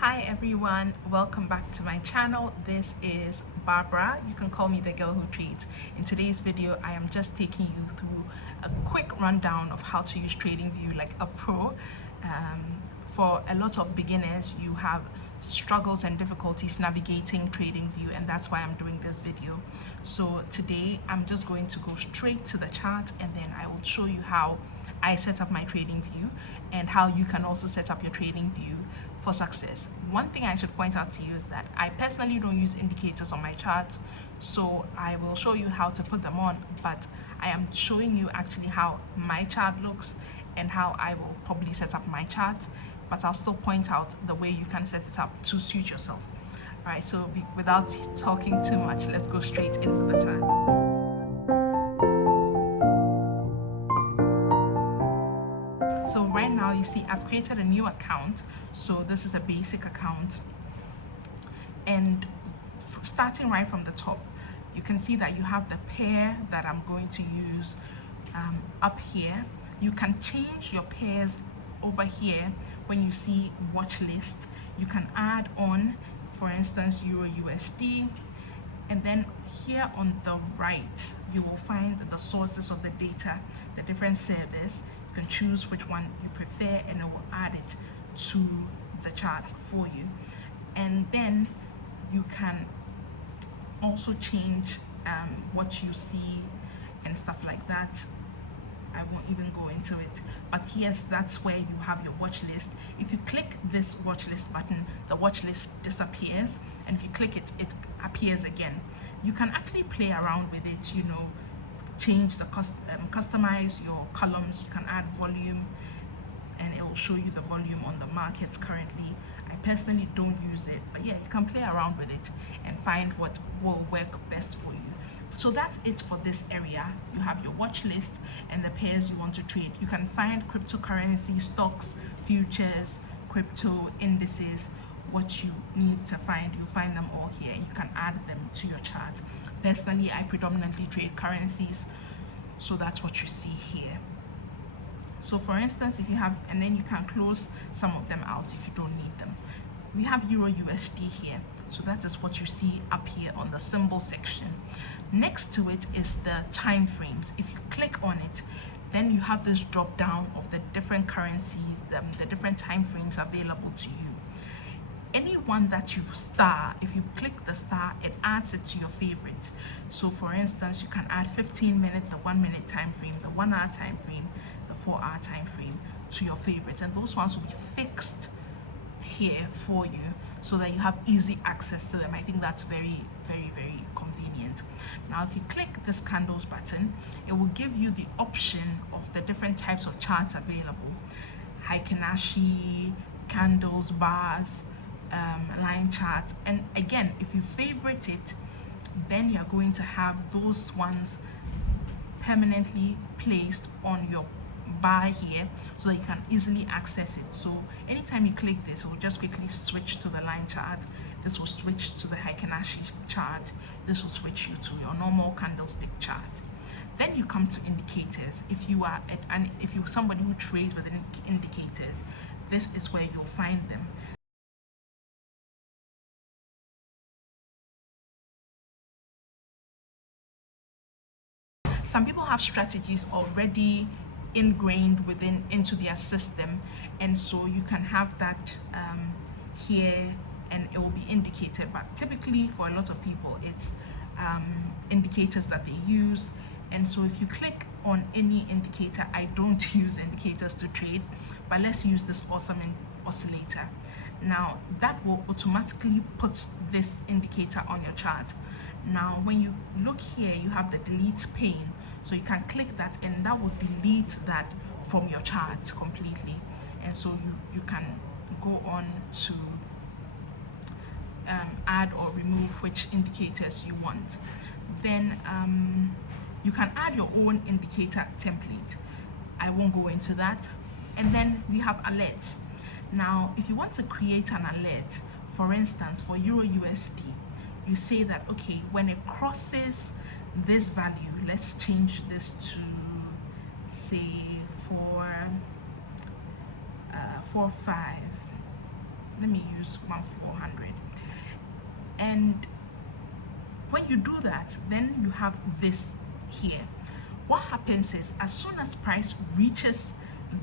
Hi everyone, welcome back to my channel. This is Barbara. You can call me the girl who trades. In today's video, I am just taking you through a quick rundown of how to use TradingView like a pro. For a lot of beginners, you have struggles and difficulties navigating TradingView, and that's why I'm doing this video. So today I'm just going to go straight to the chart, and then I will show you how I set up my TradingView and how you can also set up your TradingView for success. One thing I should point out to you is that I personally don't use indicators on my charts, so I will show you how to put them on, but I am showing you actually how my chart looks and how I will probably set up my chart, but I'll still point out the way you can set it up to suit yourself. All right, so without talking too much, let's go straight into the chart. So right now you see I've created a new account. So this is a basic account, and starting right from the top, you can see that you have the pair that I'm going to use up here. You can change your pairs over here. When you see watch list, you can add on, for instance, Euro USD, and then here on the right you will find the sources of the data, the different servers. You can choose which one you prefer and it will add it to the chart for you. And then you can also change what you see and stuff like that. I won't even go into it, but yes, that's where you have your watch list. If you click this watch list button, the watch list disappears, and if you click it, it appears again. You can actually play around with it, you know, change the customize your columns. You can add volume, and it will show you the volume on the markets currently. I personally don't use it, but yeah, you can play around with it and find what will work best for you. So that's it for this area. You have your watch list and the pairs you want to trade. You can find cryptocurrency, stocks, futures, crypto indices. What you need to find, you find them all here. You can add them to your chart. Personally, I predominantly trade currencies, so that's what you see here. So for instance, if you have, and then you can close some of them out if you don't need them. We have Euro USD here, so that is what you see up here on the symbol section. Next to it is the time frames. If you click on it, then you have this drop down of the different currencies, the different time frames available to you. Any one that you star, if you click the star, it adds it to your favorite. So for instance, you can add 15-minute, the 1-minute time frame, the 1-hour time frame, the 4-hour time frame to your favorites, and those ones will be fixed here for you so that you have easy access to them. I think that's very convenient. Now if you click this candles button, it will give you the option of the different types of charts available: Heikin-Ashi, candles, bars, line charts. And again, if you favorite it, then you're going to have those ones permanently placed on your bar here so that you can easily access it. So anytime you click this, it will just quickly switch to the line chart. This will switch to the Heikin-Ashi chart. This will switch you to your normal candlestick chart. Then you come to indicators. If you are if you're somebody who trades with indicators, this is where you'll find them. Some people have strategies already ingrained into their system, and so you can have that here and it will be indicated. But typically for a lot of people, it's indicators that they use. And so if you click on any indicator, I don't use indicators to trade, but let's use this awesome oscillator. Now that will automatically put this indicator on your chart. Now when you look here, you have the delete pane, so you can click that and that will delete that from your chart completely. And so you can go on to add or remove which indicators you want. Then you can add your own indicator template. I won't go into that. And then we have alerts. Now if you want to create an alert, for instance for Euro USD, you say that, okay, when it crosses this value, let's change this to say 4.5, let me use 1400. And when you do that, then you have this here. What happens is, as soon as price reaches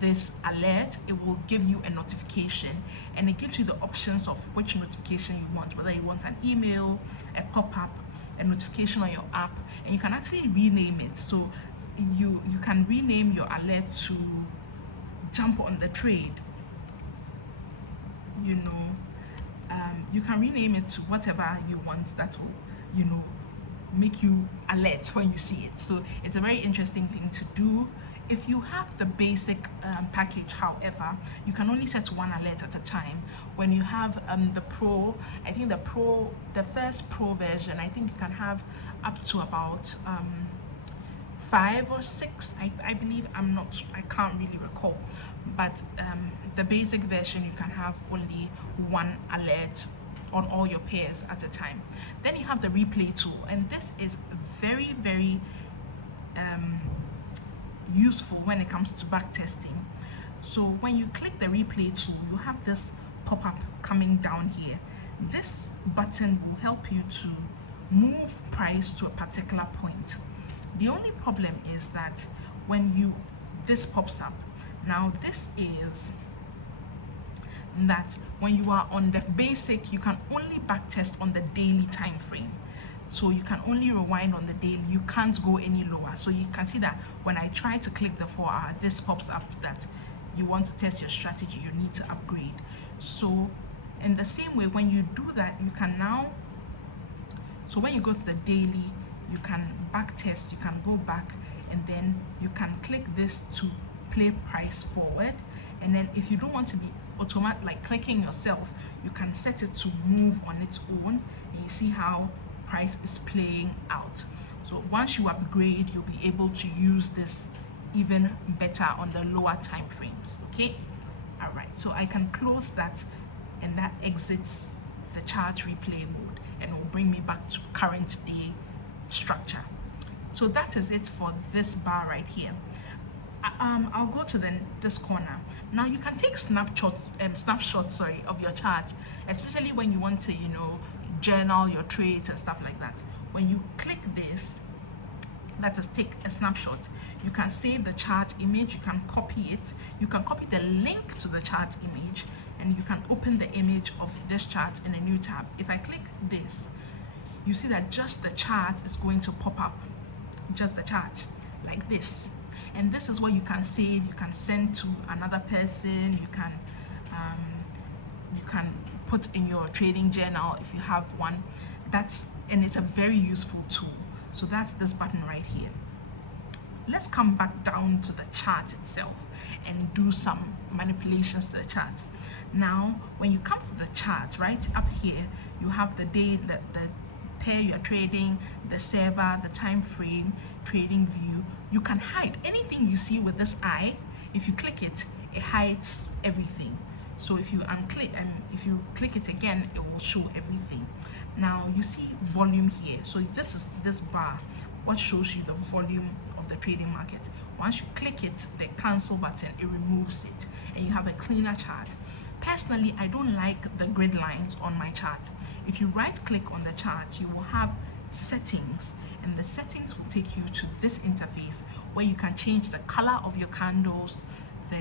this alert, it will give you a notification, and it gives you the options of which notification you want, whether you want an email, a pop-up, a notification on your app, and you can actually rename it. So you can rename your alert to jump on the trade, you know. You can rename it to whatever you want that will, you know, make you alert when you see it. So it's a very interesting thing to do. If you have the basic package, however, you can only set one alert at a time. When you have the pro, I think the first pro version, I think you can have up to about 5 or 6, I believe. I can't really recall, but the basic version, you can have only one alert on all your pairs at a time. Then you have the replay tool, and this is very, very useful when it comes to back testing. So when you click the replay tool, you have this pop-up coming down here. This button will help you to move price to a particular point. The only problem is that when this pops up, now this is that when you are on the basic, you can only backtest on the daily time frame. So you can only rewind on the daily, you can't go any lower. So you can see that when I try to click the 4 hour, this pops up that you want to test your strategy, you need to upgrade. So in the same way, when you do that, you can now, so when you go to the daily, you can backtest, you can go back, and then you can click this to play price forward. And then if you don't want to be automatic, like clicking yourself, you can set it to move on its own, and you see how price is playing out. So once you upgrade, you'll be able to use this even better on the lower time frames. Okay, all right, so I can close that, and that exits the chart replay mode, and it will bring me back to current day structure. So that is it for this bar right here. I'll go to this corner. Now you can take snapshots of your chart, especially when you want to, you know, journal your trades and stuff like that. When you click this, let us take a snapshot. You can save the chart image, you can copy it, you can copy the link to the chart image, and you can open the image of this chart in a new tab. If I click this, you see that just the chart is going to pop up, just the chart like this. And this is what you can save, you can send to another person, you can put in your trading journal if you have one. And it's a very useful tool. So that's this button right here. Let's come back down to the chart itself and do some manipulations to the chart. Now, when you come to the chart, right up here, you have the day, the pair you're trading, the server, the time frame, trading view. You can hide anything you see with this eye. If you click it, it hides everything. So if you unclick and if you click it again, it will show everything. Now you see volume here. So this is this bar, what shows you the volume of the trading market. Once you click it, the cancel button, it removes it, and you have a cleaner chart. Personally, I don't like the grid lines on my chart. If you right click on the chart, you will have settings, and the settings will take you to this interface where you can change the color of your candles, the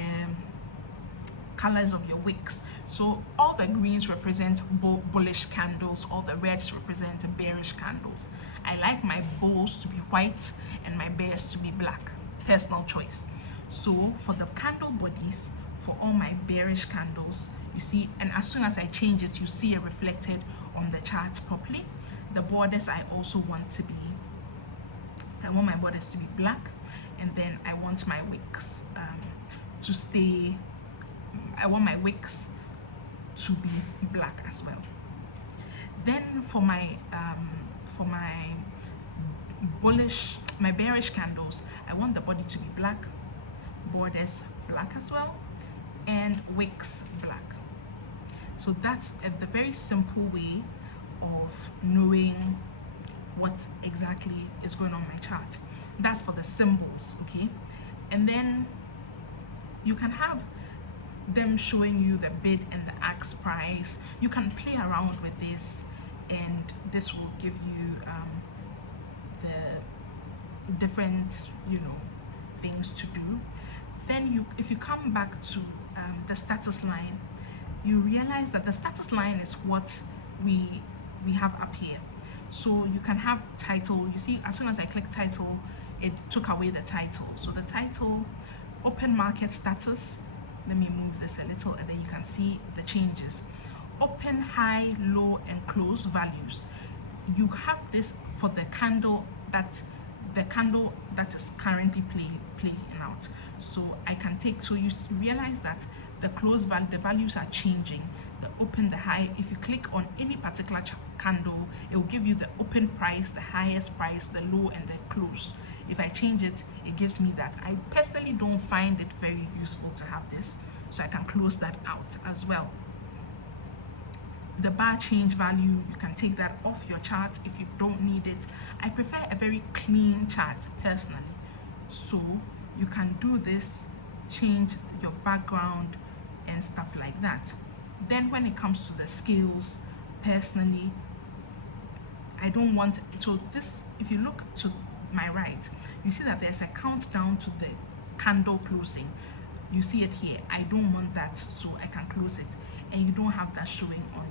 colors of your wicks. So all the greens represent bullish candles, all the reds represent bearish candles. I like my bulls to be white and my bears to be black. Personal choice. So for the candle bodies, for all my bearish candles, you see, and as soon as I change it, you see it reflected on the chart properly. The borders I also want to be, I want my borders to be black, and then I want my wicks to stay, I want my wicks to be black as well. Then for my bullish, my bearish candles, I want the body to be black, borders black as well, and wicks black. So that's the very simple way of knowing what exactly is going on my chart. That's for the symbols, okay? And then you can have them showing you the bid and the ask price. You can play around with this, and this will give you the different, you know, things to do. Then if you come back to the status line, you realize that the status line is what we have up here. So you can have title. You see, as soon as I click title, it took away the title. So the title, open market status, let me move this a little, and then you can see the changes. Open, high, low, and close values. You have this for the candle that is currently playing out. So I can take, so you realize that the close value, the values are changing. The open, the high, if you click on any particular candle, it will give you the open price, the highest price, the low, and the close. If I change it, it gives me that. I personally don't find it very useful to have this, so I can close that out as well. The bar change value, you can take that off your chart if you don't need it. I prefer a very clean chart personally, so you can do this, change your background and stuff like that. Then when it comes to the scales, personally, I don't want it. So this, if you look to my right, you see that there's a countdown to the candle closing. You see it here. I don't want that, so I can close it, and you don't have that showing on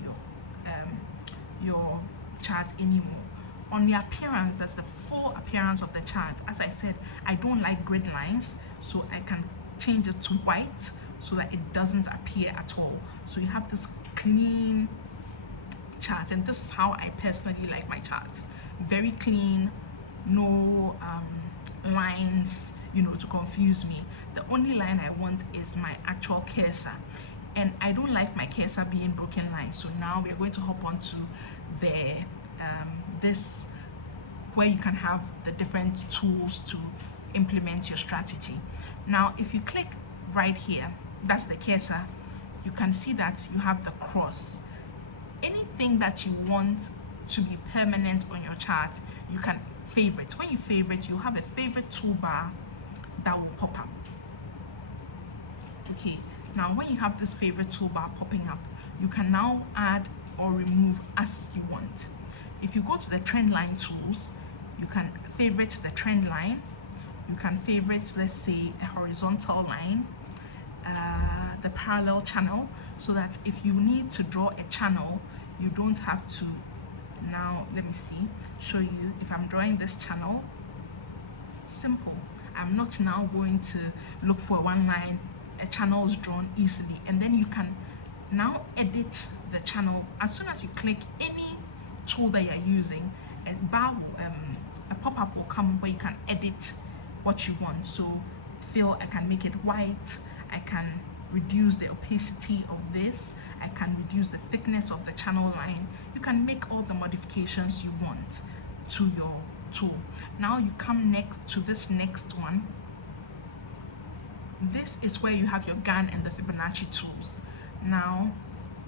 your chart anymore. On the appearance, that's the full appearance of the chart. As I said, I don't like grid lines, so I can change it to white so that it doesn't appear at all. So you have this clean chart, and this is how I personally like my charts. Very clean, no lines, you know, to confuse me. The only line I want is my actual cursor, and I don't like my cursor being broken lines. So now we're going to hop on to the this, where you can have the different tools to implement your strategy. Now if you click right here, that's the cursor, you can see that you have the cross. Anything that you want to be permanent on your chart, you can favorite. When you favorite, you have a favorite toolbar that will pop up. Okay, now when you have this favorite toolbar popping up, you can now add or remove as you want. If you go to the trend line tools, you can favorite the trend line. You can favorite, let's say, a horizontal line, the parallel channel, so that if you need to draw a channel, you don't have to. Now let me show you. If I'm drawing this channel, simple. I'm not now going to look for one line. A channel is drawn easily, and then you can now edit the channel. As soon as you click any tool that you're using, a pop-up will come where you can edit what you want. So I can make it white, I can reduce the opacity of this, I can reduce the thickness of the channel line. You can make all the modifications you want to your tool. Now you come next to this next one. This is where you have your Gann and the Fibonacci tools. Now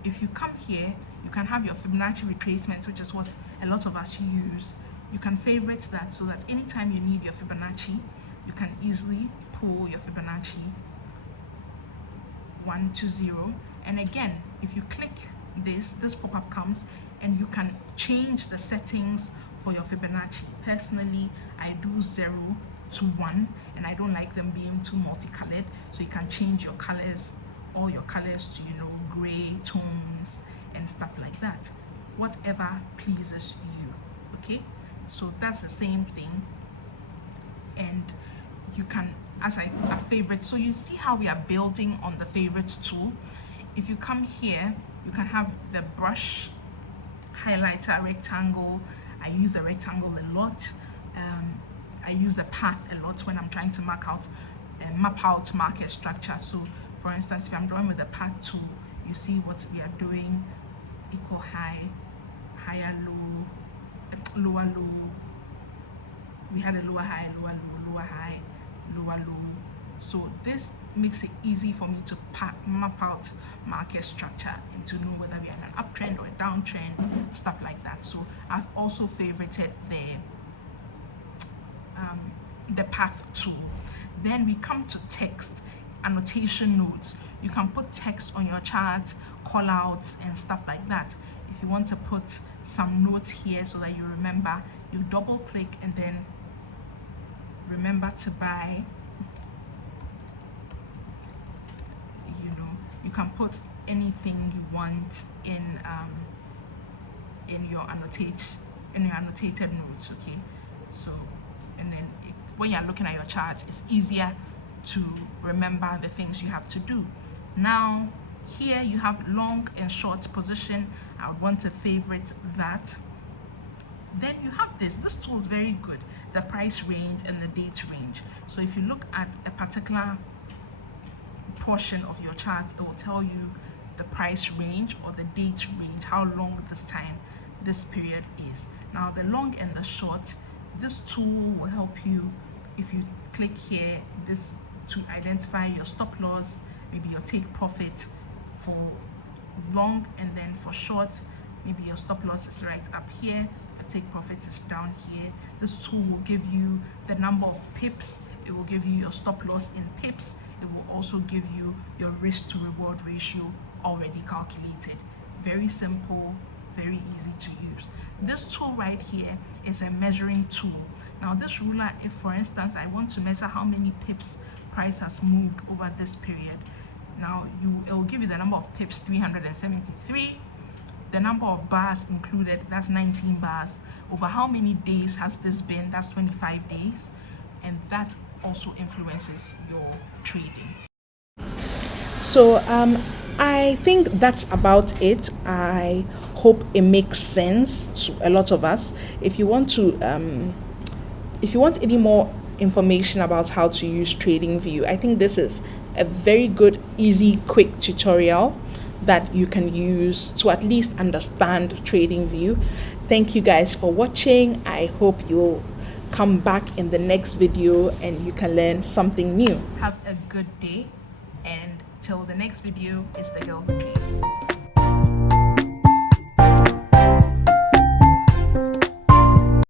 if you come here, you can have your Fibonacci retracement, which is what a lot of us use. You can favorite that, so that anytime you need your Fibonacci, you can easily pull your Fibonacci 1 to 0. And again, if you click this pop-up comes, and you can change the settings for your Fibonacci. Personally, I do 0 to 1, and I don't like them being too multicolored, so you can change your colors, all your colors, to, you know, gray tones and stuff like that, whatever pleases you. Okay, so that's the same thing. And you can, as a favorite, so you see how we are building on the favorite tool. If you come here, you can have the brush highlighter rectangle. I use the rectangle a lot. I use the path a lot when I'm trying to map out market structure. So for instance, if I'm drawing with the path tool, you see what we are doing: equal high, higher low, lower low. We had a lower high, lower low, lower high, lower low. So this makes it easy for me to map out market structure and to know whether we are in an uptrend or a downtrend, stuff like that. So I've also favorited the path tool. Then we come to text. annotation notes. You can put text on your chart, call outs and stuff like that. If you want to put some notes here so that you remember, you double click and then remember to buy. You can put anything you want in your annotated notes. Okay, so and then when you're looking at your charts, it's easier to remember the things you have to do. Now here you have long and short position. I would want to favorite that. Then you have this tool is very good, the price range and the date range. So if you look at a particular portion of your chart, it will tell you the price range or the date range, how long this period is. Now the long and the short, this tool will help you if you click here, this to identify your stop loss, maybe your take profit for long, and then for short, maybe your stop loss is right up here, your take profit is down here. This tool will give you the number of pips, it will give you your stop loss in pips, it will also give you your risk to reward ratio already calculated. Very simple, very easy to use. This tool right here is a measuring tool. Now this ruler, if for instance I want to measure how many pips price has moved over this period, now it will give you the number of pips, 373, the number of bars included, that's 19 bars. Over how many days has this been, that's 25 days, and that also influences your trading. So I think that's about it. I hope it makes sense to a lot of us. If you want any more information about how to use Tradingview, I think this is a very good, easy, quick tutorial that you can use to at least understand Tradingview. Thank you guys for watching. I hope you'll come back in the next video and you can learn something new. Have a good day, and till the next video, it's the girl who plays.